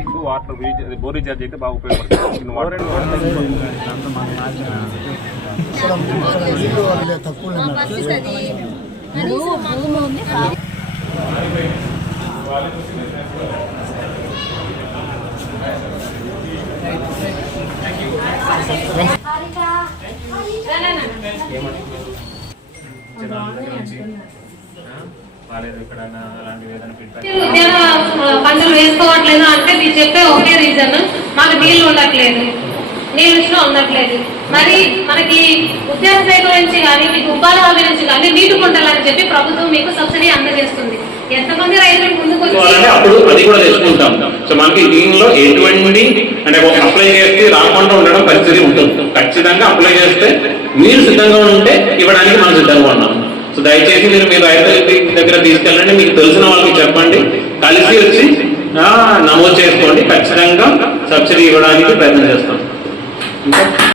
ఎక్కువ water bore recharge అయితే బాగా ఉపయోగపడుతుంది. ఉద్యాన పంటలు వేసుకోవట్లేదు అంటే మీరు చెప్పే ఒకే రీజన్, మాకు నీళ్లు ఉండట్లేదు, నీళ్ళు ఉండట్లేదు. మరి మనకి ఉద్యాన శాఖ నుంచి కానీ మీకు ఉపాధి హామీ నుంచి కానీ నీటి కుంటలని చెప్పి ప్రభుత్వం మీకు సబ్సిడీ అందజేస్తుంది. ఎంతమంది రైతులు ముందుకు అప్పుడు అది కూడా తెచ్చుకుంటాం. సో మనకి దీనిలో ఎటువంటి అంటే అప్లై చేస్తే రాకుండా ఉండడం పరిస్థితి ఉంటుంది. ఖచ్చితంగా అప్లై చేస్తే మీరు సిద్ధంగా ఉంటే ఇవ్వడానికి మనం సిద్ధంగా ఉన్నాం. సో దయచేసి మీరు మీ రైతుల దగ్గర తీసుకెళ్ళండి, మీకు తెలిసిన వాళ్ళకి చెప్పండి, కలిసి వచ్చి నమోదు చేసుకోండి. ఖచ్చితంగా సబ్సిడీ ఇవ్వడానికి ప్రయత్నం చేస్తాం.